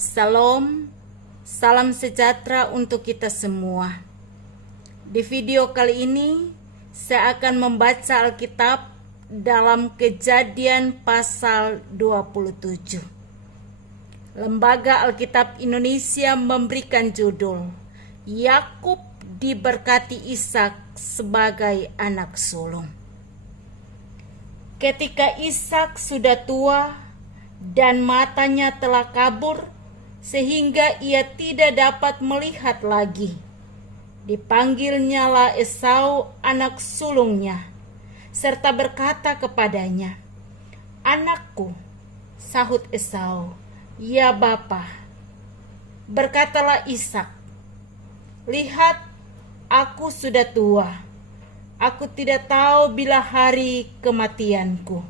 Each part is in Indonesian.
Salam, salam sejahtera untuk kita semua. Di video kali ini, saya akan membaca Alkitab dalam Kejadian pasal 27. Lembaga Alkitab Indonesia memberikan judul, Yakub diberkati Ishak sebagai anak sulung. Ketika Ishak sudah tua dan matanya telah kabur, sehingga ia tidak dapat melihat lagi, dipanggilnyalah Esau anak sulungnya, serta berkata kepadanya, "Anakku," sahut Esau, "Ya Bapa." Berkatalah Ishak, "Lihat, aku sudah tua. Aku tidak tahu bila hari kematianku.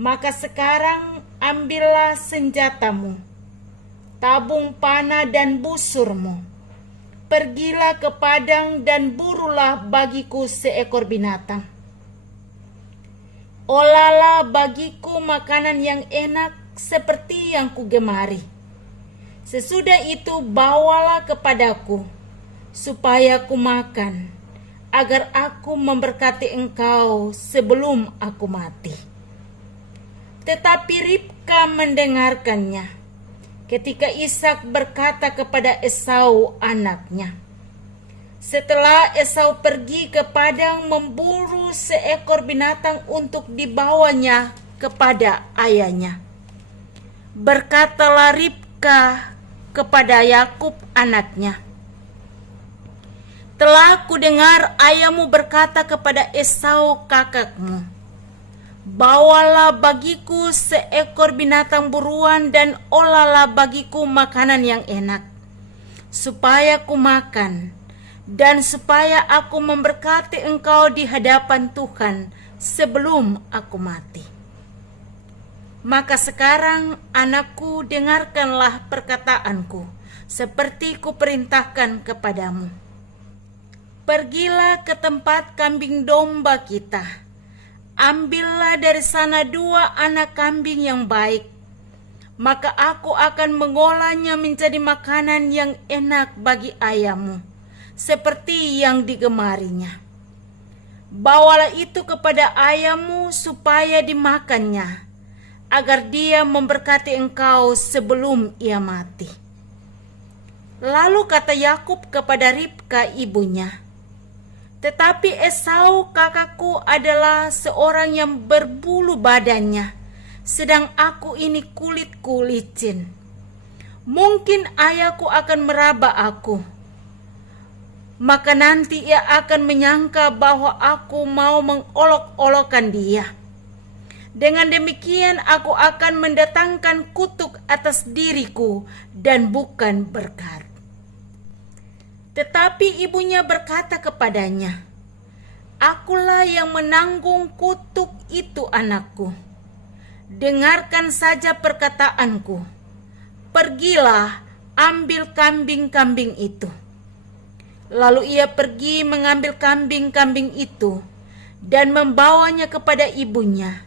Maka sekarang ambillah senjatamu, tabung panah dan busurmu. Pergilah ke padang dan burulah bagiku seekor binatang. Olahlah bagiku makanan yang enak seperti yang kugemari. Sesudah itu bawalah kepadaku, supaya ku makan, agar aku memberkati engkau sebelum aku mati." Tetapi Ribka mendengarkannya ketika Ishak berkata kepada Esau anaknya. Setelah Esau pergi ke padang memburu seekor binatang untuk dibawanya kepada ayahnya, berkatalah Ribka kepada Yakub anaknya, "Telah kudengar ayahmu berkata kepada Esau kakakmu, 'Bawalah bagiku seekor binatang buruan dan olahlah bagiku makanan yang enak, supaya ku makan, dan supaya aku memberkati engkau di hadapan Tuhan sebelum aku mati.' Maka sekarang, anakku, dengarkanlah perkataanku, seperti kuperintahkan kepadamu. Pergilah ke tempat kambing domba kita. Ambillah dari sana 2 anak kambing yang baik, maka aku akan mengolahnya menjadi makanan yang enak bagi ayahmu, seperti yang digemarinya. Bawalah itu kepada ayahmu supaya dimakannya, agar dia memberkati engkau sebelum ia mati." Lalu kata Yakub kepada Ribka ibunya, "Tetapi Esau kakakku adalah seorang yang berbulu badannya, sedang aku ini kulitku licin. Mungkin ayahku akan meraba aku, maka nanti ia akan menyangka bahwa aku mau mengolok-olokkan dia. Dengan demikian aku akan mendatangkan kutuk atas diriku dan bukan berkat." Tetapi ibunya berkata kepadanya, "Akulah yang menanggung kutuk itu, anakku. Dengarkan saja perkataanku. Pergilah, ambil kambing-kambing itu." Lalu ia pergi mengambil kambing-kambing itu dan membawanya kepada ibunya.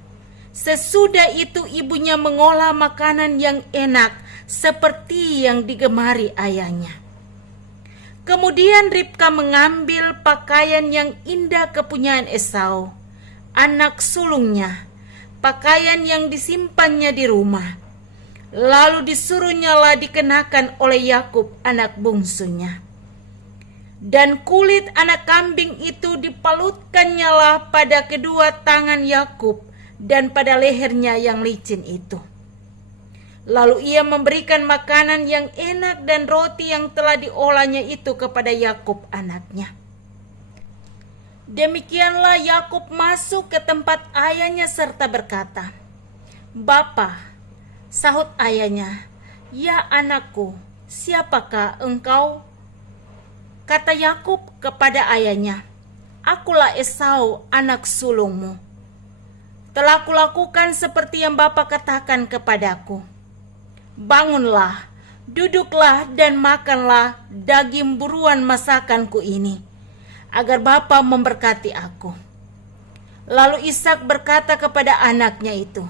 Sesudah itu ibunya mengolah makanan yang enak seperti yang digemari ayahnya. Kemudian Ribka mengambil pakaian yang indah kepunyaan Esau, anak sulungnya, pakaian yang disimpannya di rumah. Lalu disuruhnyalah dikenakan oleh Yakub anak bungsunya. Dan kulit anak kambing itu dipalutkannyalah pada kedua tangan Yakub dan pada lehernya yang licin itu. Lalu ia memberikan makanan yang enak dan roti yang telah diolahnya itu kepada Yakub anaknya. Demikianlah Yakub masuk ke tempat ayahnya serta berkata, "Bapa," sahut ayahnya, "Ya anakku, siapakah engkau?" Kata Yakub kepada ayahnya, "Akulah Esau anak sulungmu. Telah kulakukan seperti yang Bapa katakan kepadaku. Bangunlah, duduklah dan makanlah daging buruan masakanku ini, agar Bapa memberkati aku." Lalu Ishak berkata kepada anaknya itu,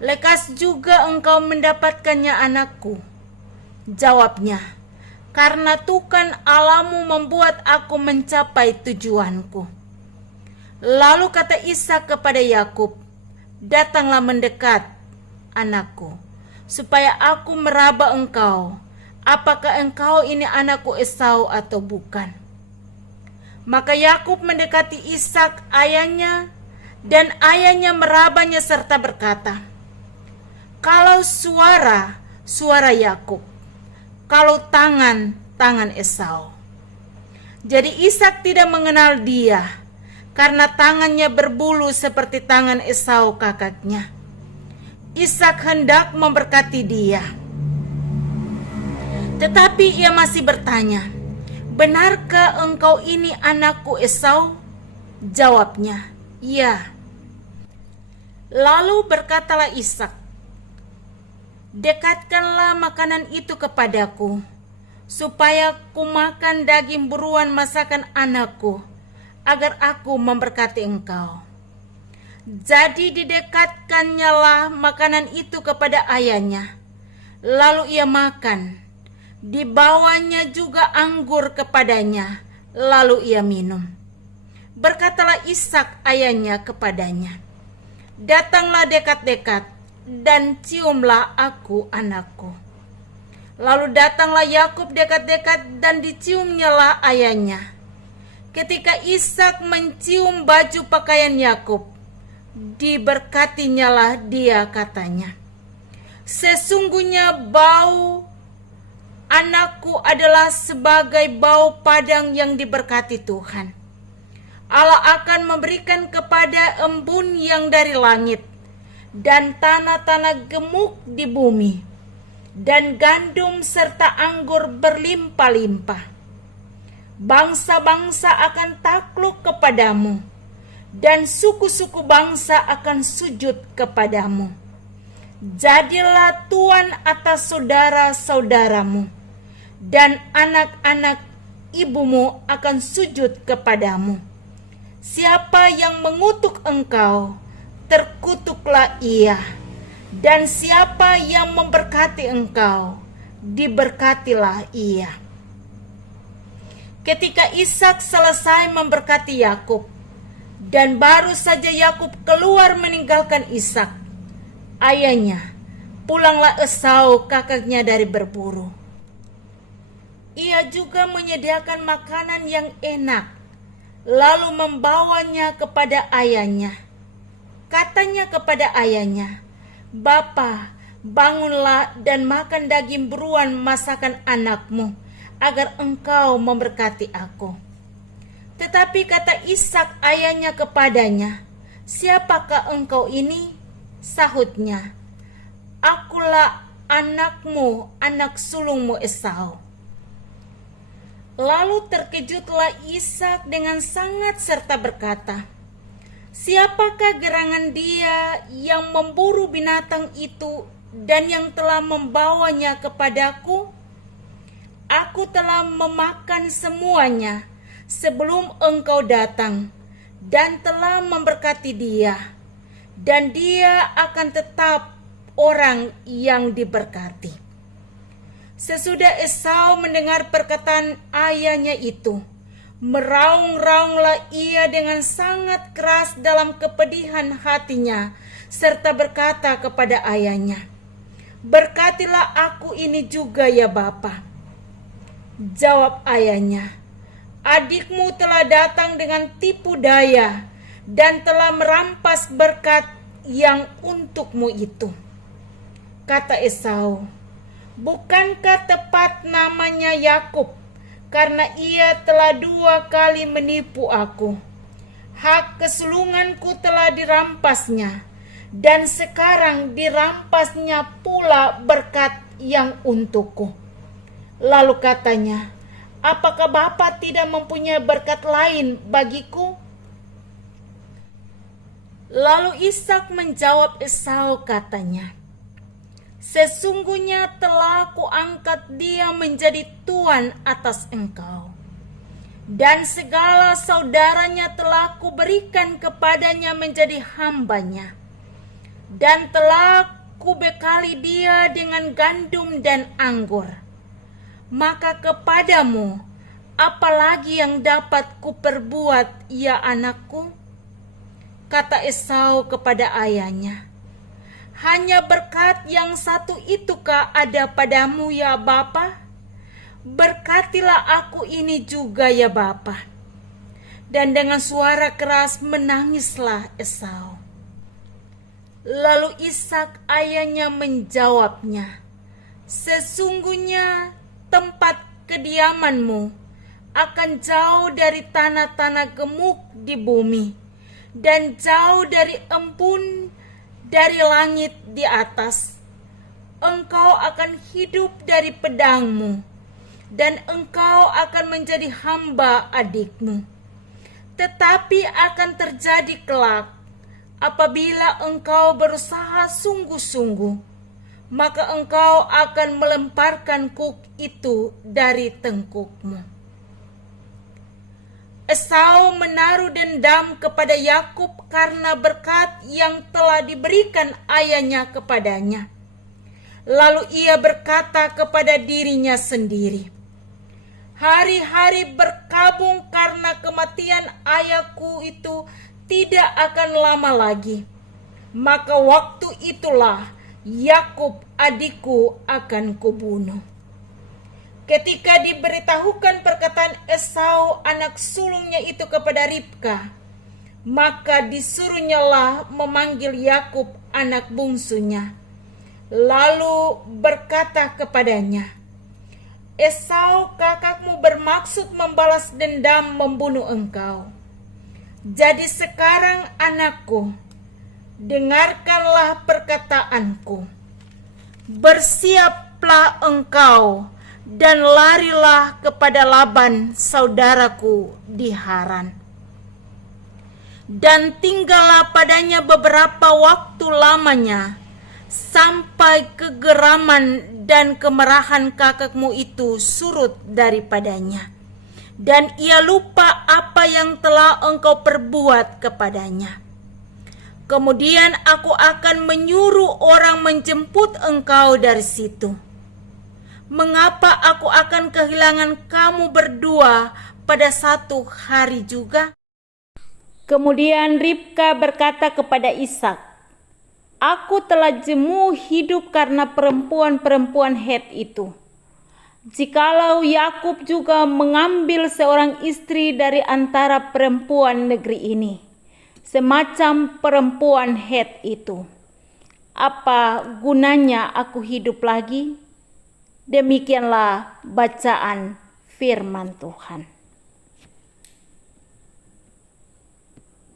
Lekas juga engkau mendapatkannya, anakku. Jawabnya, karena Tuhan Allahmu membuat aku mencapai tujuanku. Lalu kata Ishak kepada Yakub, datanglah mendekat, anakku, supaya aku meraba engkau. Apakah engkau ini anakku Esau atau bukan? Maka Yakub mendekati Ishak ayahnya, dan ayahnya merabanya serta berkata, kalau suara Yakub, kalau tangan Esau. Jadi Ishak tidak mengenal dia, karena tangannya berbulu seperti tangan Esau kakaknya. Ishak hendak memberkati dia, tetapi ia masih bertanya, benarkah engkau ini anakku Esau? Jawabnya, iya. Lalu berkatalah Ishak, dekatkanlah makanan itu kepadaku, supaya ku makan daging buruan masakan anakku, agar aku memberkati engkau. Jadi didekatkannyalah lah makanan itu kepada ayahnya, lalu ia makan. Dibawanya juga anggur kepadanya, lalu ia minum. Berkatalah Ishak ayahnya kepadanya, datanglah dekat-dekat, dan ciumlah aku anakku. Lalu datanglah Yakub dekat-dekat, dan diciumnyalah ayahnya. Ketika Ishak mencium baju pakaian Yakub, diberkatinyalah dia, katanya, sesungguhnya bau anakku adalah sebagai bau padang yang diberkati Tuhan. Allah akan memberikan kepada embun yang dari langit, dan tanah-tanah gemuk di bumi, dan gandum serta anggur berlimpah-limpah. Bangsa-bangsa akan takluk kepadamu, dan suku-suku bangsa akan sujud kepadamu. Jadilah tuan atas saudara-saudaramu, dan anak-anak ibumu akan sujud kepadamu. Siapa yang mengutuk engkau, terkutuklah ia, dan siapa yang memberkati engkau, diberkatilah ia. Ketika Ishak selesai memberkati Yakub, dan baru saja Yakub keluar meninggalkan Ishak ayahnya, pulanglah Esau kakaknya dari berburu. Ia juga menyediakan makanan yang enak, lalu membawanya kepada ayahnya. Katanya kepada ayahnya, Bapa, bangunlah dan makan daging buruan masakan anakmu, agar engkau memberkati aku. Tetapi kata Ishak ayahnya kepadanya, siapakah engkau ini? Sahutnya, akulah anakmu, anak sulungmu Esau. Lalu terkejutlah Ishak dengan sangat serta berkata, siapakah gerangan dia yang memburu binatang itu dan yang telah membawanya kepadaku? Aku telah memakan semuanya sebelum engkau datang, dan telah memberkati dia, dan dia akan tetap orang yang diberkati. Sesudah Esau mendengar perkataan ayahnya itu, meraung-raunglah ia dengan sangat keras dalam kepedihan hatinya, serta berkata kepada ayahnya, berkatilah aku ini juga ya Bapa. Jawab ayahnya, adikmu telah datang dengan tipu daya dan telah merampas berkat yang untukmu itu. Kata Esau, bukankah tepat namanya Yakub, karena ia telah 2 kali menipu aku. Hak kesulunganku telah dirampasnya, dan sekarang dirampasnya pula berkat yang untukku. Lalu katanya, apakah Bapa tidak mempunyai berkat lain bagiku? Lalu Ishak menjawab Esau, katanya, sesungguhnya telah kuangkat dia menjadi tuan atas engkau, dan segala saudaranya telah kuberikan kepadanya menjadi hambanya. dan telah kubekali dia dengan gandum dan anggur. Maka kepadamu, apalagi yang dapat kuperbuat, ya anakku? Kata Esau kepada ayahnya, hanya berkat yang satu itukah ada padamu, ya Bapa? Berkatilah aku ini juga, ya Bapa. Dan dengan suara keras menangislah Esau. Lalu Ishak ayahnya menjawabnya, sesungguhnya tempat kediamanmu akan jauh dari tanah-tanah gemuk di bumi, dan jauh dari embun dari langit di atas. Engkau akan hidup dari pedangmu, dan engkau akan menjadi hamba adikmu. Tetapi akan terjadi kelak, apabila engkau berusaha sungguh-sungguh, maka engkau akan melemparkan kuk itu dari tengkukmu. Esau menaruh dendam kepada Yakub karena berkat yang telah diberikan ayahnya kepadanya. Lalu ia berkata kepada dirinya sendiri, hari-hari berkabung karena kematian ayahku itu tidak akan lama lagi. Maka waktu itulah Yakub adikku akan kubunuh. Ketika diberitahukan perkataan Esau anak sulungnya itu kepada Ribka, maka disuruhnyalah memanggil Yakub anak bungsunya. Lalu berkata kepadanya, Esau kakakmu bermaksud membalas dendam membunuh engkau. Jadi sekarang anakku, dengarkanlah perkataanku. Bersiaplah engkau dan larilah kepada Laban saudaraku di Haran. Dan tinggallah padanya beberapa waktu lamanya, sampai kegeraman dan kemarahan kakakmu itu surut daripadanya, dan ia lupa apa yang telah engkau perbuat kepadanya. Kemudian aku akan menyuruh orang menjemput engkau dari situ. Mengapa aku akan kehilangan kamu berdua pada satu hari juga? Kemudian Ribka berkata kepada Ishak, aku telah jemu hidup karena perempuan-perempuan Het itu. Jikalau Yakub juga mengambil seorang istri dari antara perempuan negeri ini, semacam perempuan Het itu, apa gunanya aku hidup lagi? Demikianlah bacaan firman Tuhan.